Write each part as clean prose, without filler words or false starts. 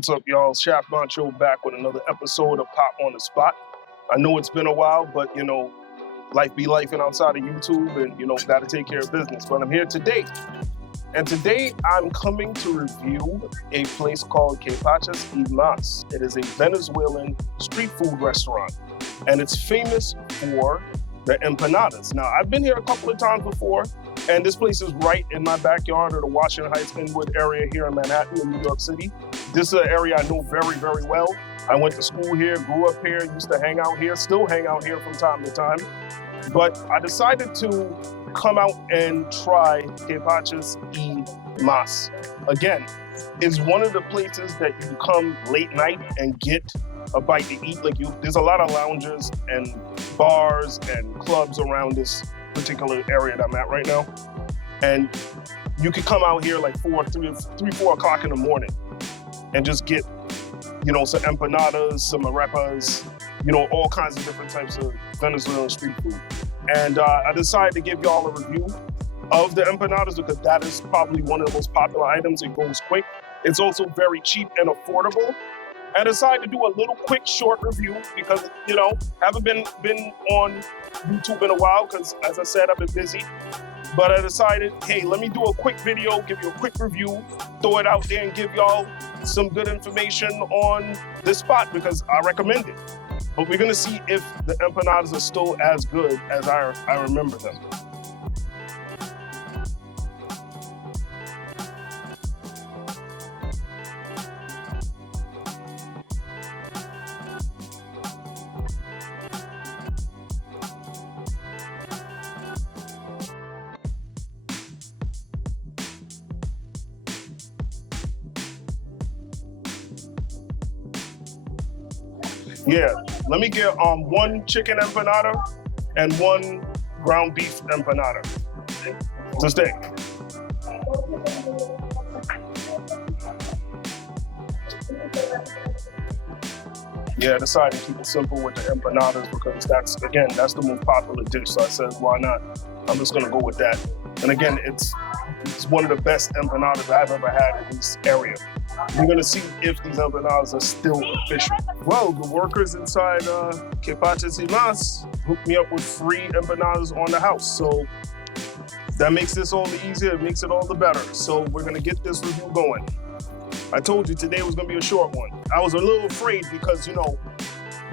What's up, y'all? Shaft Macchio back with another episode of Pop on the Spot. I know it's been a while, but life be lifing outside of YouTube, and gotta take care of business. But I'm here today. And today I'm coming to review a place called Cachapas y Mas. It is a Venezuelan street food restaurant, and it's famous for the empanadas. Now, I've been here a couple of times before, and this place is right in my backyard of the Washington Heights, Inwood area here in Manhattan, in New York City. This is an area I know very, very well. I went to school here, grew up here, used to hang out here, still hang out here from time to time. But I decided to come out and try Capachas y Mas. Again, it's one of the places that you come late night and get a bite to eat. There's a lot of lounges and bars and clubs around this particular area that I'm at right now. And you could come out here like 4 o'clock in the morning and just get, some empanadas, some arepas, all kinds of different types of Venezuelan street food. And I decided to give y'all a review of the empanadas because that is probably one of the most popular items. It goes quick. It's also very cheap and affordable. I decided to do a little quick short review because, haven't been on YouTube in a while because, as I said, I've been busy. But I decided, hey, let me do a quick video, give you a quick review, throw it out there and give y'all some good information on this spot because I recommend it. But we're gonna see if the empanadas are still as good as I remember them. Yeah, let me get one chicken empanada and one ground beef empanada. To stay. Yeah, I decided to keep it simple with the empanadas because that's the most popular dish. So I said, why not? I'm just gonna go with that. And again, it's one of the best empanadas I've ever had in this area. We're gonna see if these empanadas are still official. Well, the workers inside Cachapas y Mas hooked me up with free empanadas on the house. So that makes this all the easier, it makes it all the better. So we're gonna get this review going. I told you today was gonna be a short one. I was a little afraid because,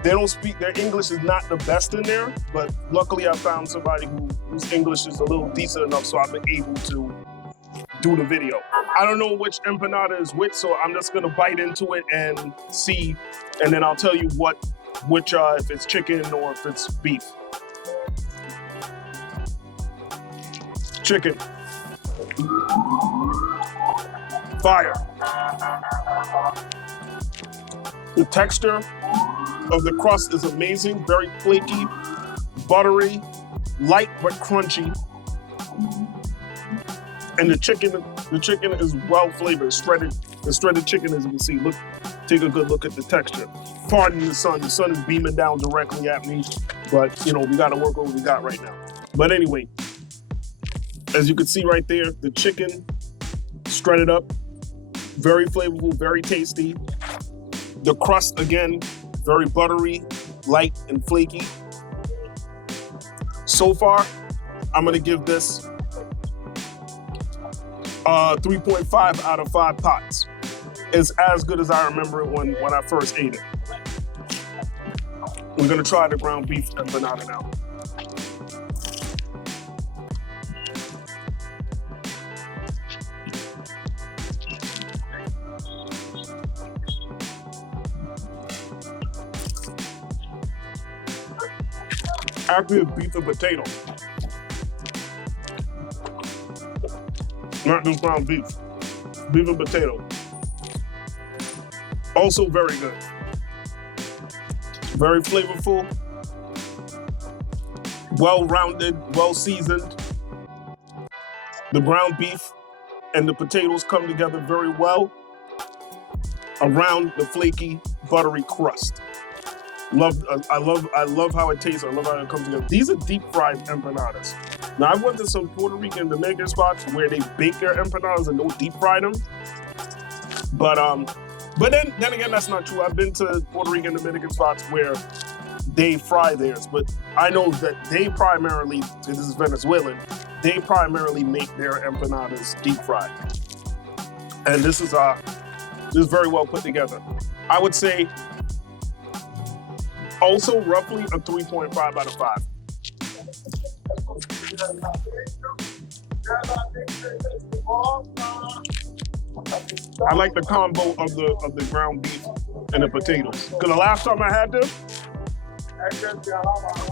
they don't speak, their English is not the best in there, but luckily I found somebody whose English is a little decent enough so I've been able to do the video. I don't know which empanada is which, so I'm just gonna bite into it and see, and then I'll tell you which if it's chicken or if it's beef. Chicken. Fire. The texture of the crust is amazing, very flaky, buttery, light but crunchy. And the chicken is well flavored, shredded. The shredded chicken, as you can see, take a good look at the texture. Pardon the sun is beaming down directly at me, but we gotta work with what we got right now. But anyway, as you can see right there, the chicken shredded up, very flavorful, very tasty. The crust, again, very buttery, light and flaky. So far, I'm gonna give this 3.5 out of 5 pots. It's as good as I remember it when I first ate it. We're gonna try the ground beef empanada now. Actually, it's beef and potato. Not just ground beef. Beef and potato. Also very good. Very flavorful. Well-rounded, well-seasoned. The ground beef and the potatoes come together very well around the flaky, buttery crust. I love how it tastes. I love how it comes together. These are deep fried empanadas. Now, I've went to some Puerto Rican Dominican spots where they bake their empanadas and don't deep fry them. But But then again, that's not true. I've been to Puerto Rican Dominican spots where they fry theirs, but I know that they primarily, this is Venezuelan, they primarily make their empanadas deep fried. And this is very well put together. I would say also roughly a 3.5 out of 5. I like the combo of the ground beef and the potatoes. Because the last time I had this,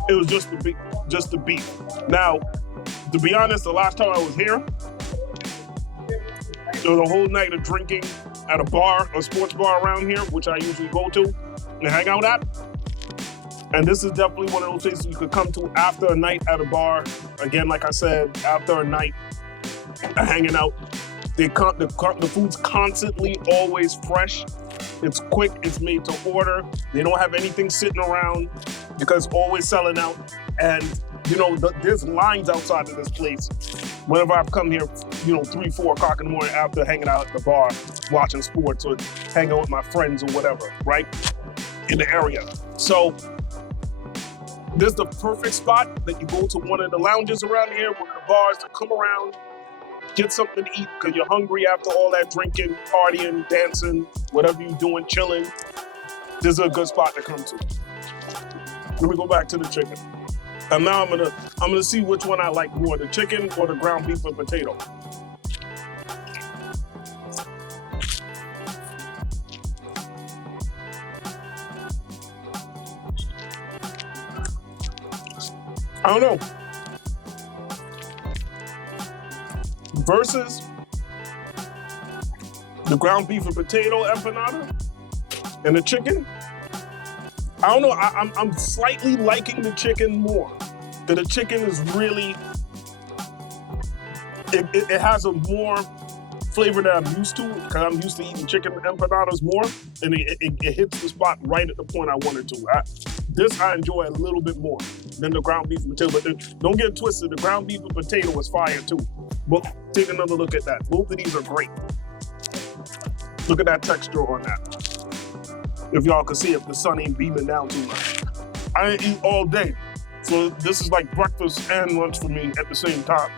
it was just the beef. Now, to be honest, the last time I was here, there was a whole night of drinking at a bar, a sports bar around here, which I usually go to and hang out at. And this is definitely one of those places you could come to after a night at a bar. Again, like I said, after a night of hanging out. The food's constantly always fresh. It's quick, it's made to order. They don't have anything sitting around because it's always selling out. And, you know, there's lines outside of this place. Whenever I've come here, you know, 3, 4 o'clock in the morning after hanging out at the bar, watching sports or hanging out with my friends or whatever, right? In the area. So this is the perfect spot that you go to one of the lounges around here, one of the bars to come around, get something to eat because you're hungry after all that drinking, partying, dancing, whatever you're doing, chilling. This is a good spot to come to. Let me go back to the chicken. And now I'm gonna see which one I like more, the chicken or the ground beef and potato. I don't know. Versus the ground beef and potato empanada and the chicken. I don't know, I'm slightly liking the chicken more. Because the chicken is really, it has a more flavor that I'm used to, because I'm used to eating chicken empanadas more, and it hits the spot right at the point I wanted to. This I enjoy a little bit more than the ground beef and potato, but don't get it twisted, the ground beef and potato is fire too. But take another look at that. Both of these are great. Look at that texture on that. If y'all can see if the sun ain't beaming down too much. I ain't eat all day, so this is like breakfast and lunch for me at the same time.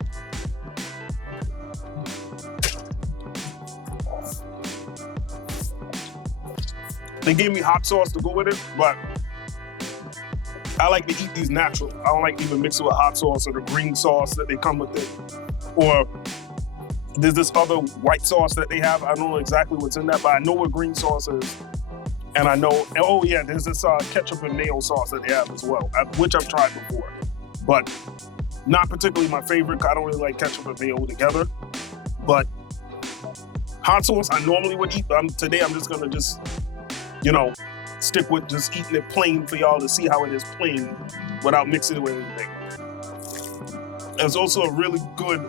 They gave me hot sauce to go with it, but I like to eat these natural. I don't like to even mix it with hot sauce or the green sauce that they come with it. Or there's this other white sauce that they have. I don't know exactly what's in that, but I know what green sauce is. And I know, oh yeah, there's this ketchup and mayo sauce that they have as well, which I've tried before. But not particularly my favorite, I don't really like ketchup and mayo together. But hot sauce, I normally would eat, but today I'm just gonna you know, stick with just eating it plain for y'all to see how it is plain without mixing it with anything. It's also a really good,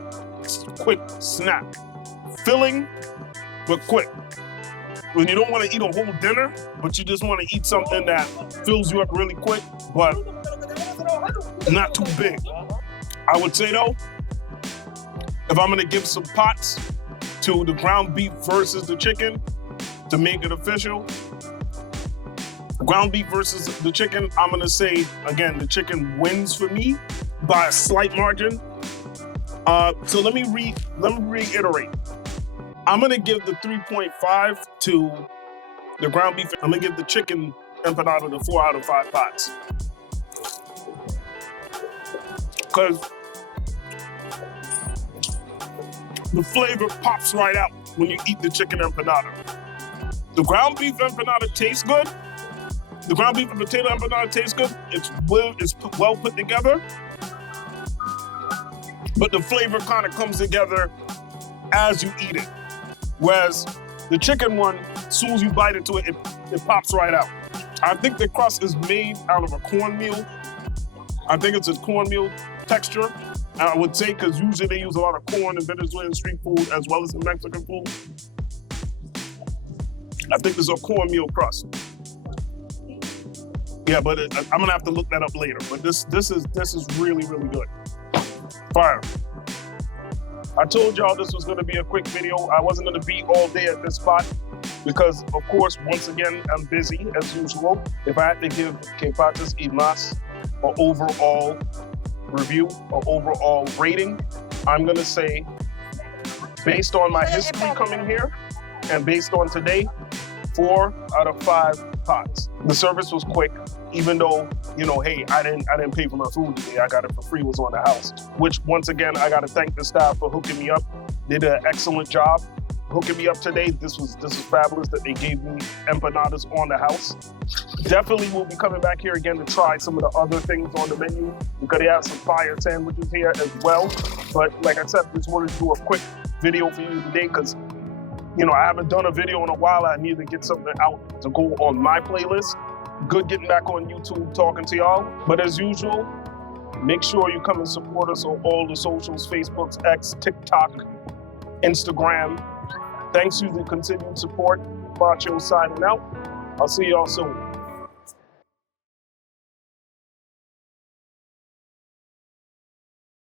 quick snack. Filling, but quick. When you don't want to eat a whole dinner, but you just want to eat something that fills you up really quick, but not too big. I would say though, if I'm gonna give some pots to the ground beef versus the chicken to make it official, ground beef versus the chicken, I'm gonna say, again, the chicken wins for me by a slight margin. So let me reiterate. I'm gonna give the 3.5 to the ground beef. I'm gonna give the chicken empanada the 4 out of 5 pots. Because the flavor pops right out when you eat the chicken empanada. The ground beef empanada tastes good. The ground beef and potato empanada tastes good. It's well put together. But the flavor kind of comes together as you eat it. Whereas the chicken one, as soon as you bite into it, it pops right out. I think the crust is made out of a cornmeal. I think it's a cornmeal texture. I would say, because usually they use a lot of corn in Venezuelan street food as well as in Mexican food. I think it's a cornmeal crust. Yeah, but I'm gonna have to look that up later. But this is really, really good. Fire. I told y'all this was gonna be a quick video. I wasn't gonna be all day at this spot because, of course, once again, I'm busy as usual. If I had to give Cachapas y Mas an overall review, an overall rating, I'm gonna say, based on my history coming here and based on today, 4 out of 5 pots. The service was quick, even though, you know, hey, I didn't pay for my food today. I got it for free, it was on the house. Which, once again, I gotta thank the staff for hooking me up. They did an excellent job hooking me up today. This was fabulous that they gave me empanadas on the house. Definitely will be coming back here again to try some of the other things on the menu because they have some fire sandwiches here as well. But like I said, just wanted to do a quick video for you today because, you know, I haven't done a video in a while. I need to get something out to go on my playlist. Good getting back on YouTube talking to y'all. But as usual, make sure you come and support us on all the socials, Facebook, X, TikTok, Instagram. Thanks for the continued support. Macchio signing out. I'll see y'all soon.